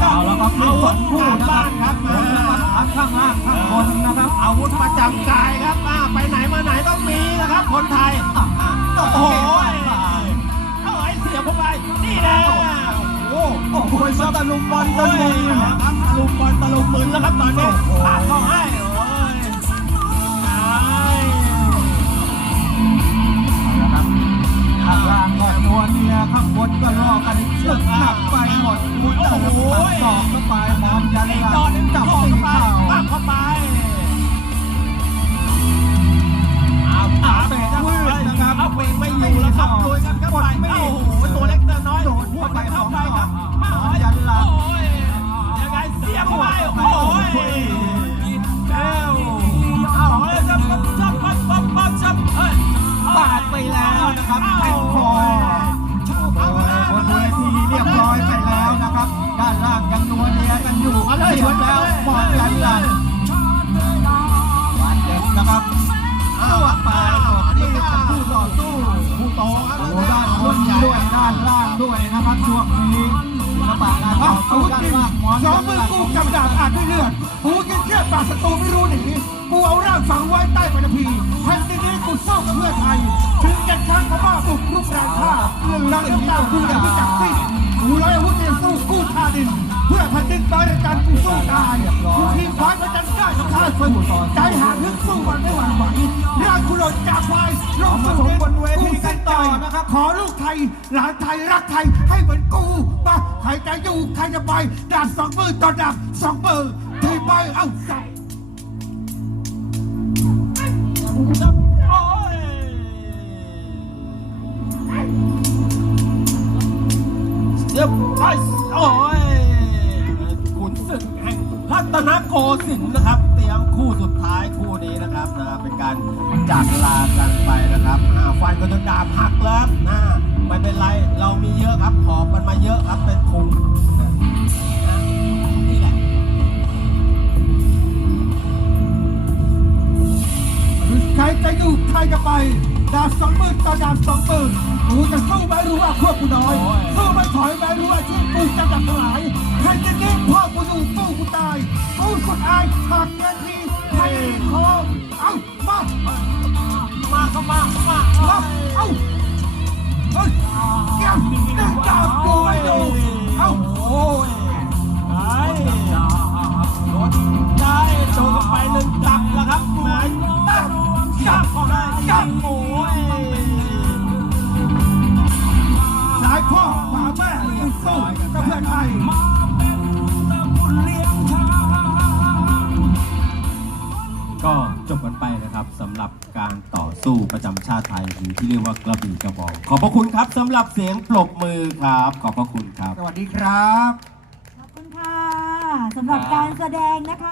เอาแล้วครับมีอาสวุองธคู่การนะคบ้ารับนครับมาทั้งข้างล่างข้างบนนะครับ อาวุธประจำกายครับอ่าไปไหนมาไหนต้องมีนะครับ คนไทย โอ้โหเอาไอ้เสียบเข้าไป นี่นะโอ้โหโอ้โหสตะลุมบอลตะลุมตะลุมบอลตะลุมมึนแล้วครับตอนนี้ปาดเข้าให้ วันแล้วมอมยันหลังบาดเจ็บนะครับตัวไปนี่เป็นผู้ต่อสู้ผู้โตครับด้านบนด้วยด้านล่างด้วยนะครับช่วงนี้ศิลปะการต่อสู้ด้านล่างหมอนสองมือกูกำดาบอาจด้วยเลือดกูกินเลือดปาศัตรูไม่รู้หนีกูเอาร่างฝังไว้ใต้ปฐพีแผ่นดินนี้กูสู้กับเพื่อไทยถึงจะครั้งพม่าบุกรุกแรงข้าเรื่องราวน้ำตากูอยากที่จับสิ้นกูร้อยอาวุธเตรียมสู้กู้ท่าดิน พื่อแผ่นดินตายในการกูสู้ตายกูทีมควายประจันกล้ากับข้าศึกใจหาลึกสู้มันไม่หวั่นไหวร่างกูหล่นจากควายลงสู่ดินกูสิ้นใจนะครับ ขอลูกไทย หลานไทย รักไทย ให้เหมือนกูมาใครจะอยู่ ใครจะไปดาบสองมือต่อดาบสองมือทีไปเอ้าสับโอ้ยเสียบไปโอ้ย ห่งพัฒนโกสินทร์นะครับ เตรียมคู่สุดท้ายคู่นี้นะครับนะเป็นการจากลากันไปนะครับอ่าฟันก็จนดาบหักแล้วนะไม่เป็นไรเรามีเยอะครับหอบมันมาเยอะครับเป็นถุงนะนี่แหละใครจะอยู่ใครจะไปดาบสองมือต่อดาบสองมือกูจะสู้ไม่รู้ว่าพวกกูน้อยสู้ไม่ถอยไม่รู้ว่าชีวิตกูจะดับสลายใครจะนิ่งพ่อกูอยู่สู้กู ตายกูคนอายหักเงินทีใครคอเอ้ามามาเข้ามาเข้ามามาเอ้าเฮ้ยเกี่ยวดึงดาบกูไม่ดูเอ้าโอ้ยไอ้รถได้โดนเข้าไปหนึ่งจับแล้วครับหมายจับจับก็ได้จับโอ้ยสายพ่อขวาแม่กูสู้กับเพื่อนไทย ก็จบกันไปนะครับสำหรับการต่อสู้ประจำชาติไทยหรือที่เรียกว่ากระบี่กระบองขอบพระคุณครับสำหรับเสียงปรบมือครับ ขอบพระคุณครับ สวัสดีครับ ขอบคุณค่ะสำหรับการแสดงนะคะ